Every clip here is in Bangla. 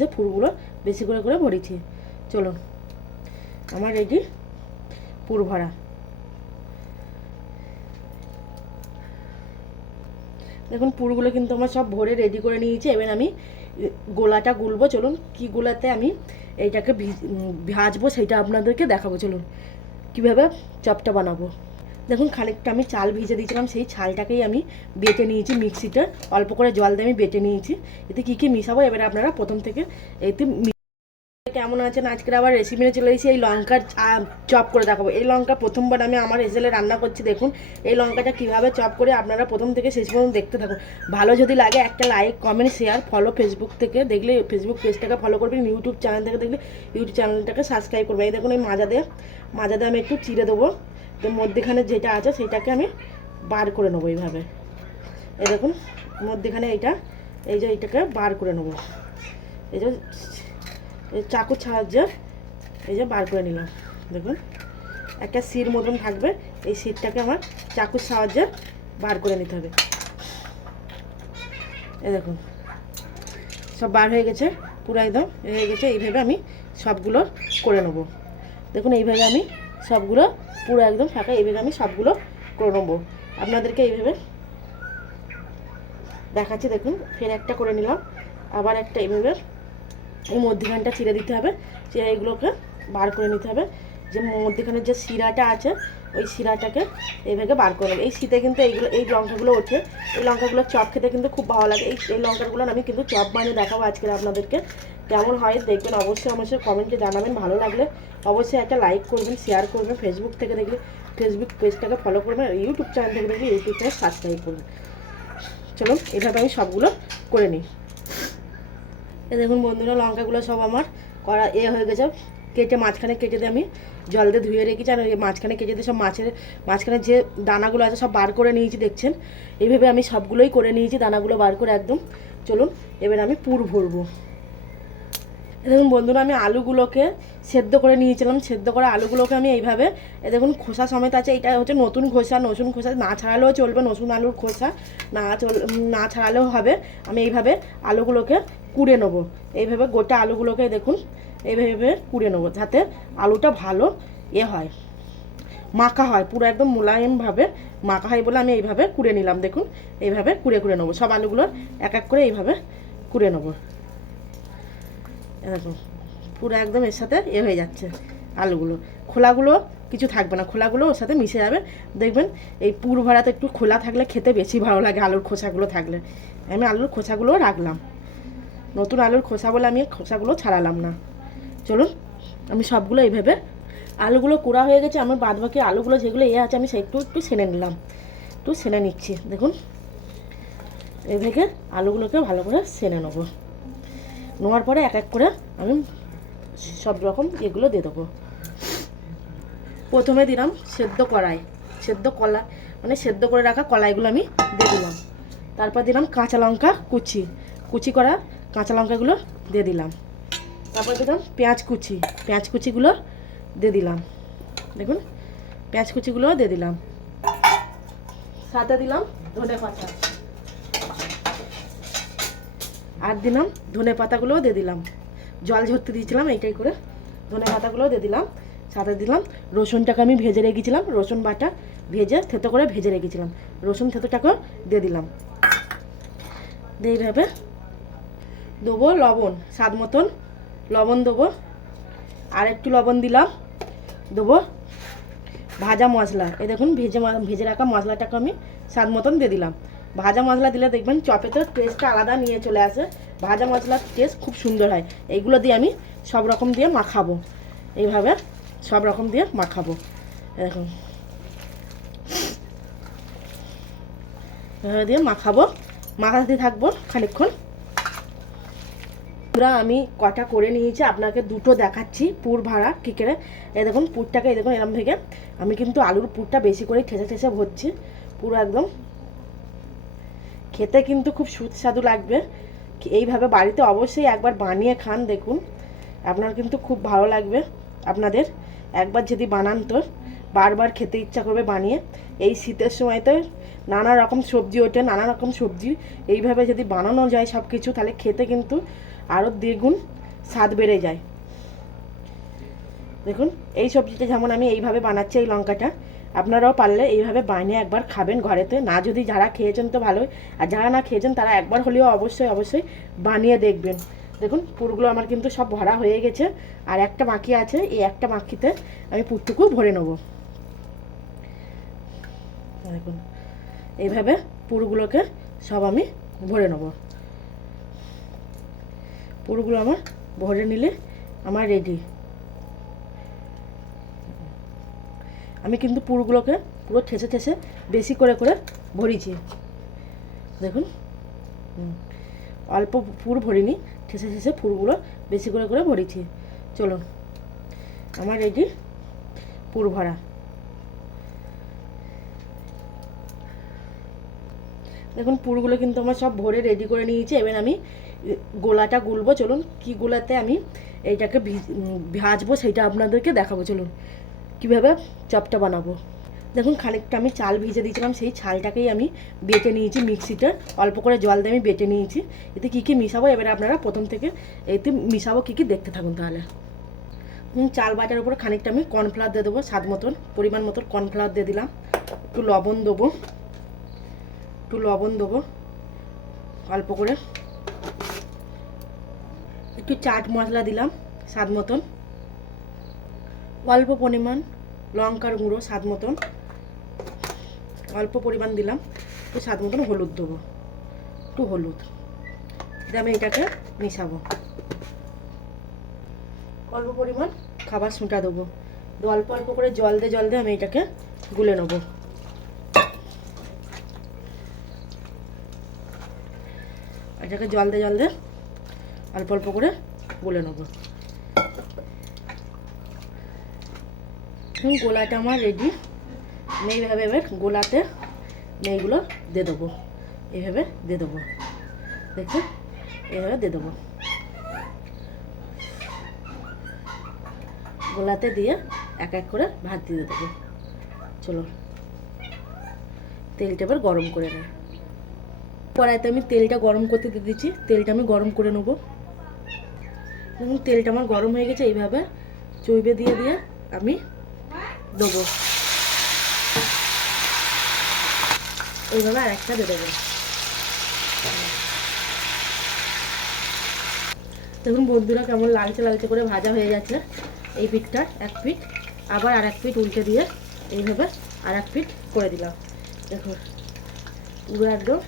শেষে পুরগুলো বেশি করে করে ভরেছি। চলুন আমার রেডি পুর ভরা। দেখুন, পুরগুলো কিন্তু আমার সব ভরে রেডি করে নিয়েছি। এবার আমি গোলাটা গুলবো। চলুন, কি গোলাতে আমি এইটাকে ভিজ- ভাজবো সেটা আপনাদেরকে দেখাবো। চলুন, কীভাবে চপটা বানাবো। দেখুন, খানিকটা আমি চাল ভিজে দিয়েছিলাম, সেই চালটাকেই আমি বেটে নিয়েছি মিক্সিতে। অল্প করে জল দিয়ে আমি বেটে নিয়েছি। এতে কী কী মিশাবো? এবারে আপনারা প্রথম থেকে এতে কেমন আছেন? আজকের আবার রেসিপি নিয়ে চলে এসেছি। এই লঙ্কার চপ করে দেখাবো। এই লঙ্কা প্রথমবার আমি আমার এসেলে রান্না করছি, দেখুন। এই লঙ্কাটা কীভাবে চপ করে আপনারা প্রথম থেকে শেষ পর্যন্ত দেখতে থাকুন। ভালো যদি লাগে একটা like comment share follow Facebook থেকে দেখলে ফেসবুক পেজটাকে ফলো করবেন। ইউটিউব চ্যানেল থেকে দেখলে ইউটিউব চ্যানেলটাকে সাবস্ক্রাইব করবেন। এই দেখুন, এই মাজা দিয়ে মাজা আমি একটু চিড়ে দেবো। তো মধ্যেখানে যেটা আছে সেটাকে আমি বার করে নেব এইভাবে। এই দেখুন, মধ্যেখানে এইটা, এই যে এইটাকে বার করে নেব। এই যে চাকুর সাহায্যে এই যে বার করে নিলাম। দেখুন, একটা শির মতন থাকবে, এই শিরটাকে আমার চাকুর সাহায্যে বার করে নিতে হবে। এই দেখুন, সব বার হয়ে গেছে, পুরো একদম হয়ে গেছে, এইভাবে আমি সবগুলো করে নেব। দেখুন, এইভাবে আমি সবগুলো পুরো একদম ফাঁকা এইভাবে আমি সবগুলো করে নেব। আপনাদেরকে এইভাবে দেখাচ্ছি, দেখুন, ফের একটা করে নিলাম। আবার একটা এইভাবে এই মধ্যখানটা চিড়ে দিতে হবে চিড়ে এগুলোকে বার করে নিতে হবে। যে মধ্যখানের যে শিরাটা আছে, ওই শিরাটাকে এইভাবে বার করে এই শীতে কিন্তু এইগুলো, এই লঙ্কাগুলো ওঠে। এই লঙ্কাগুলো চপ খেতে কিন্তু খুব ভালো লাগে। এই এই লঙ্কাগুলো আমি কিন্তু চপ বানিয়ে দেখাবো আজকে আপনাদেরকে। কেমন হয় দেখবেন, অবশ্যই অবশ্যই কমেন্টে জানাবেন, ভালো লাগলে অবশ্যই একটা লাইক করবেন শেয়ার করবেন ফেসবুক থেকে দেখলে ফেসবুক পেজটাকে ফলো করবেন ইউটিউব চ্যানেল থেকে দেখলে ইউটিউব চ্যানেল সাবস্ক্রাইব করবেন। চলুন, এভাবে আমি সবগুলো করে নিই। এ দেখুন বন্ধুরা, লঙ্কাগুলো সব আমার করা এ হয়ে গেছে। কেটে মাঝখানে কেটে দিয়ে আমি জল দিয়ে ধুয়ে রেখেছি, আর মাঝখানে কেটে দিয়ে সব মাছের, মাঝখানে যে দানাগুলো আছে সব বার করে নিয়েছি, দেখছেন? এইভাবে আমি সবগুলোই করে নিয়েছি, দানাগুলো বার করে একদম। চলুন, এবার আমি পুর ভরবো। দেখুন বন্ধুরা, আমি আলুগুলোকে সেদ্ধ করে নিয়েছিলাম। সেদ্ধ করে আলুগুলোকে আমি এইভাবে দেখুন খোসা সমেত আছে। এটা হচ্ছে নতুন খোসা নতুন খোসা। না ছাড়ালেও চলবে নতুন আলুর খোসা। না চল, না ছাড়ালেও হবে। আমি এইভাবে আলুগুলোকে কুড়ে নেব। এইভাবে গোটা আলুগুলোকে দেখুন, এইভাবে কুড়ে নেব যাতে আলুটা ভালো এ হয়। মাখা হয়, পুরো একদম মোলায়েমভাবে মাখা হয় বলে আমি এইভাবে কুড়ে নিলাম। দেখুন, এইভাবে কুড়ে কুড়ে নেব। সব আলুগুলো এক এক করে এইভাবে কুড়ে নেব। এরকম। পুরো একদম এর সাথে এ হয়ে যাচ্ছে আলুগুলো। খোলাগুলো কিছু থাকবে না, খোলাগুলো ওর সাথে মিশে যাবে। দেখবেন এই পুর ভরাতে একটু খোলা থাকলে খেতে বেশি ভালো লাগে আলুর খোসাগুলো থাকলে। আমি আলুর খোসাগুলো রাখলাম। নতুন আলুর খোসা বলে আমি খোসাগুলো ছাড়ালাম না। চলুন, আমি সবগুলো এইভাবে আলুগুলো কুড়া হয়ে গেছে আমার বাদ বাকি আলুগুলো যেগুলো এ আছে আমি সে একটু একটু সেনে নিলাম। একটু সেনে নিচ্ছি। দেখুন, এইভাবে আলুগুলোকে ভালো করে সেনে নেব। নেওয়ার পরে এক এক করে আমি সব রকম এগুলো দিয়ে দেবো। প্রথমে দিলাম সেদ্ধ কড়াই। সেদ্ধ কলা মানে সেদ্ধ করে রাখা কলাইগুলো আমি দিয়ে দিলাম। তারপর দিলাম কাঁচা লঙ্কা কুচি। কুচি করা কাঁচা লঙ্কাগুলো দিয়ে দিলাম। তারপর দিলাম পেঁয়াজ কুচি। পেঁয়াজ কুচিগুলো দিয়ে দিলাম। দেখুন, পেঁয়াজ কুচিগুলো দিয়ে দিলাম। সাথে দিলাম ধনে পাতা। আর দিলাম ধনে পাতাগুলোও দিয়ে দিলাম। জল ঝরতে দিয়েছিলাম এইটাই করে। ধনে পাতাগুলোও দিয়ে দিলাম। সাথে দিলাম রসুনটাকে আমি ভেজে রেখেছিলাম, রসুন বাটা ভেজে থেতো করে ভেজে রেখেছিলাম। রসুন থেতোটাকেও দিয়ে দিলাম। দিয়ে এইভাবে দেবো লবণ, স্বাদ মতন লবণ দেবো। আর একটু লবণ দিলাম, দেবো ভাজা মশলা। এ দেখুন, ভেজে ভেজে রাখা মশলাটাকে আমি স্বাদ মতন দিয়ে দিলাম। ভাজা মশলা দিলে দেখবেন চপে চপেতে টেস্টটা আলাদা নিয়ে চলে আসে। ভাজা মশলার টেস্ট খুব সুন্দর হয়। এইগুলো দিয়ে আমি সব রকম দিয়ে মাখাবো। এইভাবে সব রকম দিয়ে মাখাবো। এরকম এভাবে দিয়ে মাখাবো। মাখাতে থাকব খানিকক্ষণ। পুরা আমি কটা করে নিয়েছি, আপনাকে দুটো দেখাচ্ছি। পুর ভাড়া, কী করে? এ দেখুন, পুরটাকে এই দেখুন, এরম থেকে। আমি কিন্তু আলুর পুরটা বেশি করে ঠেসে ঠেসে ভরছি। পুরো একদম খেতে কিন্তু খুব সুস্বাদু লাগবে। এইভাবে বাড়িতে অবশ্যই একবার বানিয়ে খান দেখুন। আপনার কিন্তু খুব ভালো লাগবে আপনাদের। একবার যদি বানান তো, বারবার খেতে ইচ্ছা করবে বানিয়ে। এই শীতের সময়তে নানা রকম সবজি ওঠে, নানা রকম সবজি। এইভাবে যদি বানানো যায় সব কিছু তাহলে খেতে কিন্তু আরও দ্বিগুণ স্বাদ বেড়ে যায়। দেখুন, এই সবজিটা যেমন আমি এইভাবে বানাচ্ছি, এই লঙ্কাটা। আপনারাও পারলে এইভাবে বানিয়ে একবার খাবেন ঘরেতে। না যদি যারা খেয়েছেন তো ভালোই, আর যারা না খেয়েছেন তারা একবার হলেও অবশ্যই অবশ্যই বানিয়ে দেখবেন। দেখুন, পুরগুলো আমার কিন্তু সব ভরা হয়ে গেছে, আর একটা মাখি আছে, এই একটা মাখিতে আমি পুরটুকু ভরে নেব। দেখুন, এইভাবে পুরগুলোকে সব আমি ভরে নেব। পুরগুলো আমার ভরে নিলে আমার রেডি আমি কিন্তু পুরগুলোকে পুরো ঠেসে ঠেসে বেশি করে করে ভরিছি। দেখুন। অল্প পুর ভরিনি, ঠেসে ঠেসে পুরগুলো বেশি করে করে ভরিছি। চলুন আমার রেডি পুর ভরা। দেখুন, পুরগুলো কিন্তু আমার সব ভরে রেডি করে নিয়েছি। এবার আমি গোলাটা গুলবো। চলুন, কি গোলাতে আমি এইটাকে ভাজবো, সেটা আপনাদেরকে দেখাবো। চলুন। কীভাবে চপটা বানাবো? দেখুন, খানিকটা আমি চাল ভিজে দিয়েছিলাম, সেই চালটাকেই আমি বেটে নিয়েছি মিক্সিতে। অল্প করে জল দিয়ে আমি বেটে নিয়েছি। এতে কী কী মিশাবো? এবারে আপনারা প্রথম থেকে এতে মিশাবো, কী কী দেখতে থাকুন তাহলে। চাল বাটার উপরে খানিকটা আমি কর্নফ্লাওয়ার দিয়ে দেবো, স্বাদ মতন, পরিমাণ মতন কর্নফ্লাওয়ার দিয়ে দিলাম। একটু লবণ দেবো। একটু লবণ দেবো। অল্প করে। একটু চাট মশলা দিলাম, স্বাদ মতন। অল্প পরিমাণ লঙ্কার গুঁড়ো, স্বাদ মতন। অল্প পরিমাণ দিলাম। একটু স্বাদ মতন হলুদ দেবো। একটু হলুদ। দিয়ে আমি এটাকে মিশাবো। অল্প পরিমাণ খাবার সুঁটা দেবো। অল্প অল্প করে জল দিয়ে জল দিয়ে আমি এটাকে গুলে নেব। এটাকে জল দিয়ে জল দিয়ে অল্প অল্প করে গুলে নেব। গোলাটা আমার রেডি এইভাবে এবার গোলাতে এইগুলো দিয়ে দেবো। এইভাবে দিয়ে দেবো। দেখুন এইভাবে দিয়ে দেবো। গোলাতে দিয়ে এক এক করে ভাত দিয়ে দেবো। চলো। তেলটা এবার গরম করে নেয় কড়াইতে আমি তেলটা গরম করতে দিয়ে দিচ্ছি। তেলটা আমি গরম করে নেব। তেলটা আমার গরম হয়ে গেছে। এইভাবে চুইবে দিয়ে দিয়ে আমি দেবো। এইভাবে আর একটা দিয়ে দেবো। দেখুন বন্ধুরা কেমন লালচে লালচে করে ভাজা হয়ে যাচ্ছে এই পিঠটা, এক পিঠ। আবার আর এক পিঠ উল্টে দিয়ে এইভাবে আর এক পিঠ করে দিলাম। দেখুন, পুরো একদম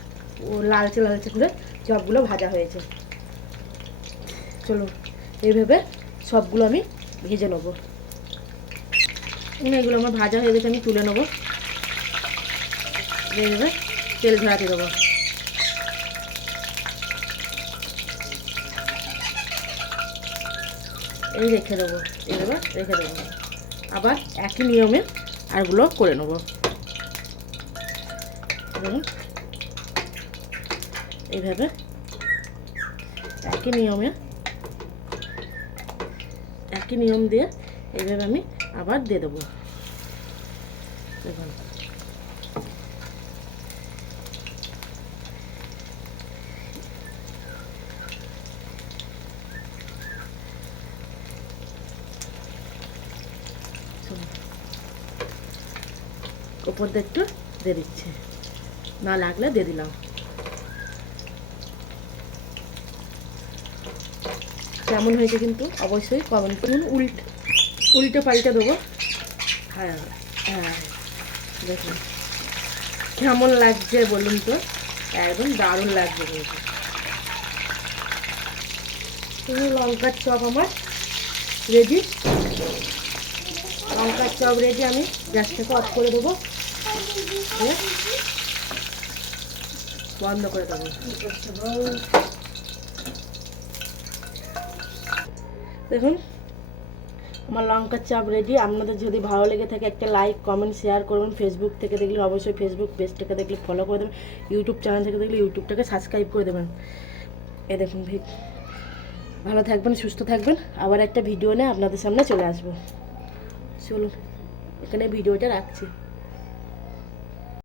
ও লালচে লালচে করে চপগুলো ভাজা হয়েছে। চলো এইভাবে সবগুলো আমি ভেজে নেব। এগুলো আমার ভাজা হয়ে গেছে, আমি তুলে নেব। তেল ঝরাতে দেবো। এই রেখে দেবো এইভাবে রেখে দেবো। আবার একই নিয়মে আরগুলো করে নেব। এইভাবে একই নিয়মে, একই নিয়ম দিয়ে এইভাবে আমি আবার দিয়ে দেবো। দেখুন। ওপর দিয়ে একটু দিয়ে দিচ্ছে। না লাগলে দিয়ে দিলাম। কেমন হয়েছে কিন্তু? অবশ্যই কমেন্ট করুন। উল্ট উল্টে পাল্টে দেবো। হ্যাঁ হ্যাঁ। দেখুন, কেমন লাগছে বলুন তো? একদম দারুণ লাগছে কিন্তু। লঙ্কার চপ আমার রেডি লঙ্কার চপ রেডি আমি গ্যাসটাকে অফ করে দেবো। দিয়ে বন্ধ করে দেবো। দেখুন আমার লঙ্কার চাপ রেডি আপনাদের যদি ভালো লেগে থাকে, একটা লাইক কমেন্ট শেয়ার করবেন। ফেসবুক থেকে দেখলে অবশ্যই ফেসবুক পেজটাকে দেখলে ফলো করে দেবেন। ইউটিউব চ্যানেল থেকে দেখলে ইউটিউবটাকে সাবস্ক্রাইব করে দেবেন। এ দেখুন ভালো থাকবেন, সুস্থ থাকবেন। আবার একটা ভিডিও নিয়ে আপনাদের সামনে চলে আসব। চলুন, এখানে ভিডিওটা রাখছি।